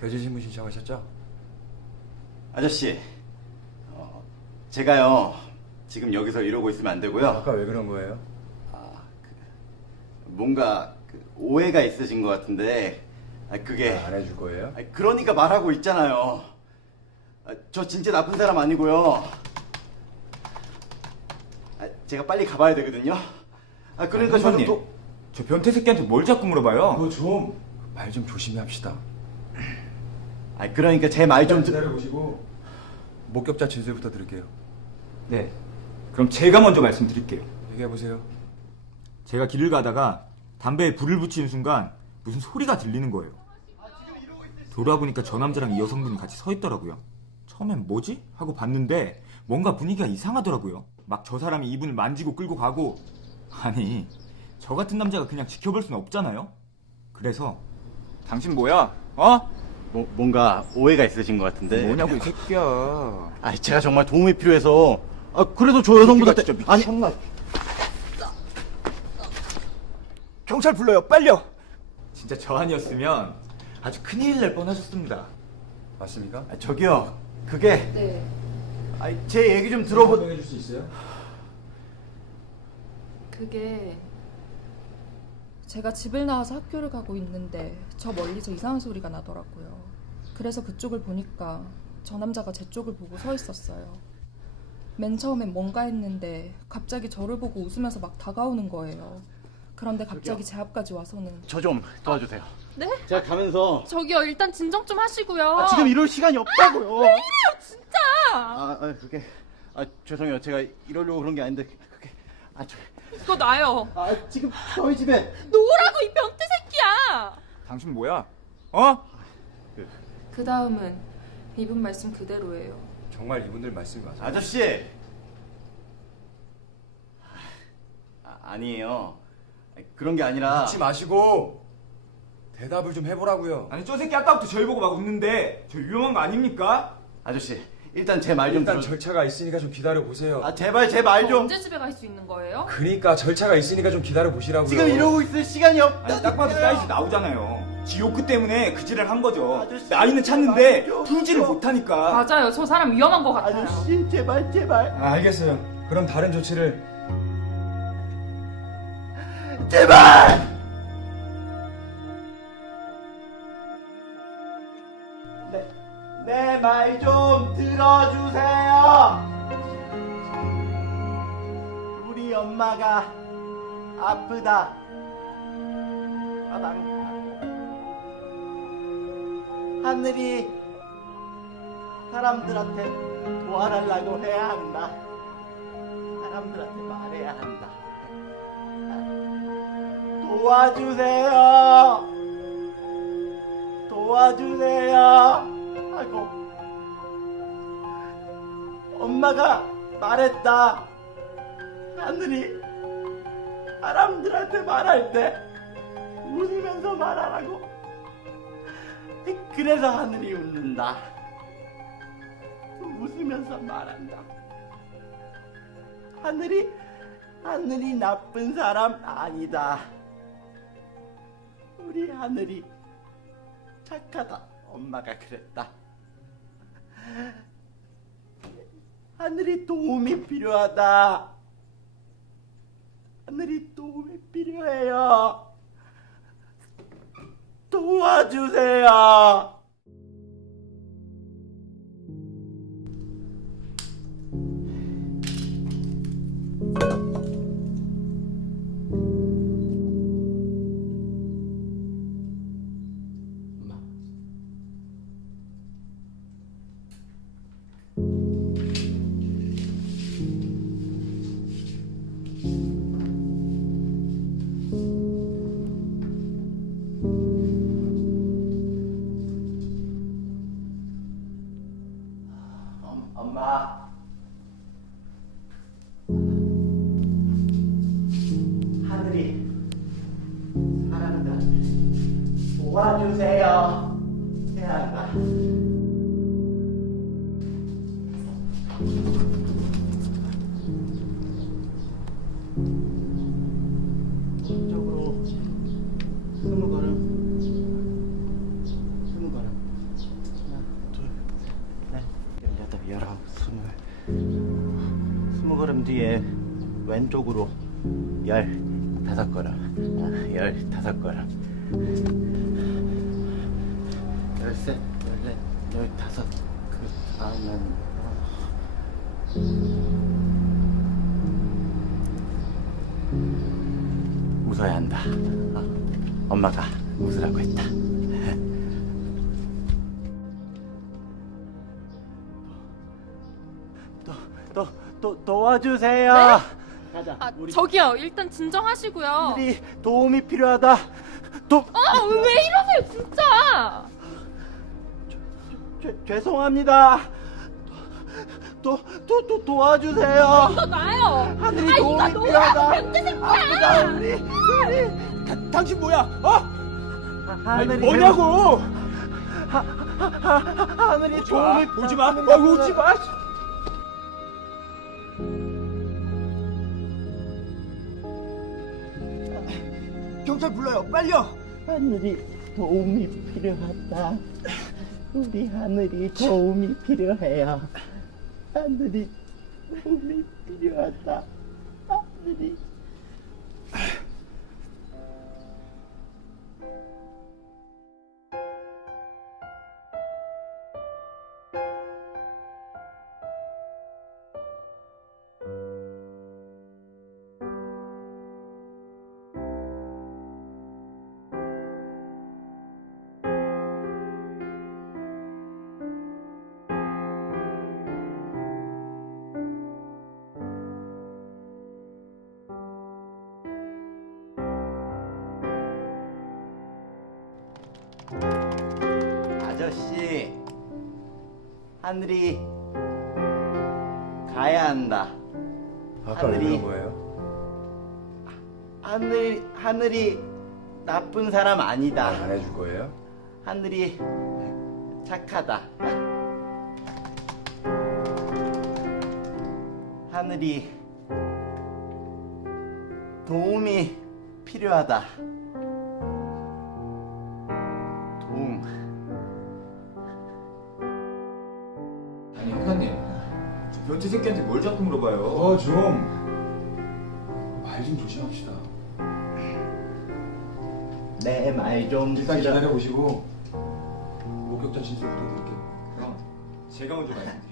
외제 신문 신청하셨죠? 아저씨, 어, 제가요 지금 여기서 이러고 있으면 안 되고요. 아까 왜 그런 거예요? 아, 그, 뭔가 그 오해가 있으신 것 같은데 아, 그게 안 해줄 거예요? 아, 그러니까 말하고 있잖아요. 아, 저 진짜 나쁜 사람 아니고요. 아, 제가 빨리 가봐야 되거든요. 아 그러니까 저는 형님, 또 저 변태 새끼한테 뭘 자꾸 물어봐요? 그거 좀 말 좀 조심히 합시다. 아 그러니까 제 말좀 듣. 기다려 보시고 목격자 진술부터 들을게요. 네. 그럼 제가 먼저 말씀드릴게요. 얘기해 보세요. 제가 길을 가다가 담배에 불을 붙이는 순간 무슨 소리가 들리는 거예요. 돌아보니까 저 남자랑 이 여성분이 같이 서 있더라고요. 처음엔 뭐지? 하고 봤는데 뭔가 분위기가 이상하더라고요. 막 저 사람이 이분을 만지고 끌고 가고 아니 저 같은 남자가 그냥 지켜볼 수는 없잖아요. 그래서 당신 뭐야? 어? 뭐, 뭔가 오해가 있으신 것 같은데. 뭐냐고 이 새끼야. 아 제가 정말 도움이 필요해서. 아 그래도 저 여성분한테 진짜 아니 미쳤나? 경찰 불러요, 빨려. 진짜 저 아니었으면 아주 큰일 날 뻔하셨습니다. 맞습니까? 아, 저기요 그게 네. 아, 제 얘기 좀 들어보. 설명해 줄 수 있어요? 그게 제가 집을 나와서 학교를 가고 있는데 저 멀리서 이상한 소리가 나더라고요. 그래서 그쪽을 보니까 저 남자가 제 쪽을 보고 서 있었어요. 맨 처음엔 뭔가 했는데 갑자기 저를 보고 웃으면서 막 다가오는 거예요. 그런데 갑자기 제 앞까지 와서는 저 좀 도와주세요. 네? 제가 가면서 저기요 일단 진정 좀 하시고요. 아, 지금 이럴 시간이 없다고요. 진짜. 아, 아 그게 아 죄송해요. 제가 이러려고 그런 게 아닌데 그게 아 저. 이거 나요. 아 지금 저희 집에 놓으라고 이 변태 새끼야. 당신 뭐야? 어? 그 다음은 이분 말씀 그대로예요. 정말 이분들 말씀이 맞아요. 아저씨. 아, 아니에요. 아니, 그런 게 아니라 묻지 마시고 대답을 좀 해보라고요. 아니 저 새끼 아까부터 저희 보고 막 웃는데 저 위험한 거 아닙니까? 아저씨 일단 제 말 좀 일단 들어. 절차가 있으니까 좀 기다려 보세요. 아 제발 제말 좀. 언제 집에 갈 수 있는 거예요? 그러니까 절차가 있으니까 좀 기다려 보시라고요. 지금 이러고 있을 시간이 없다. 아니 딱 봐도 사이즈 나오잖아요. 지오크 때문에 그 짓을 한 거죠. 아저씨, 나이는 찾는데 제발 좀. 풀지를 못하니까. 맞아요. 저 사람 위험한 것 같아요. 아저씨 제발 제발 아, 알겠어요. 그럼 다른 조치를 제발. 말 좀 들어주세요. 우리 엄마가 아프다. 화당. 하늘이 사람들한테 도와달라고 해야 한다. 사람들한테 말해야 한다. 도와주세요. 도와주세요. 하고 엄마가 말했다. 하늘이 사람들한테 말할 때 웃으면서 말하라고. 그래서 하늘이 웃는다. 웃으면서 말한다. 하늘이 하늘이 나쁜 사람 아니다. 우리 하늘이 착하다. 엄마가 그랬다. 하늘이 도움이 필요하다. 하늘이 도움이 필요해요. 도와주세요. 도와주세요. 태양아. 이쪽으로 스무 걸음. 스무 걸음. 하나, 둘, 넷, 여덟, 열아홉, 스물. 스무 걸음 뒤에 왼쪽으로 열 다섯 걸음. 열 다섯 걸음. 열셋, 열넷, 열다섯. 그 다음엔 웃어야 한다. 어, 엄마가 웃으라고 했다. 또, 또, 또 도와주세요. 가자. 아, 우리 저기요. 일단 진정하시고요. 우리 도움이 필요하다. 도, 아, 왜 이러세요, 진짜? 죄, 죄송합니다. 도, 도, 도, 도와주세요. 이거 나요. 하늘이 아, 이거 도움이 필요하다. 변태 새끼야. 아프다, 우리, 우리. 다- 당신 뭐야? 어? 아니, 뭐냐고? 하, 하, 하, 하늘이 오지 마. 도움이 오지 마. 어, 오지 마. 경찰 불러요. 빨리요. 하늘이 도움이 필요하다. 우리 하늘이 도움이 필요해요. 하늘이 도움이 필요하다. 하늘이. 아저씨, 하늘이 가야 한다. 아까 왜 하늘이- 그런 거예요? 하늘 하늘이 나쁜 사람 말 아니다. 안 해줄 거예요? 하늘이 착하다. 하늘이 도움이 필요하다. 아니 형사님, 저 변태 새끼한테 뭘 자꾸 물어봐요? 어, 좀. 말 좀 조심합시다. 내 말 좀 일단 들어. 기다려 보시고, 목격자 진술 부탁드릴게요. 형, 제가 먼저 말씀드릴게요.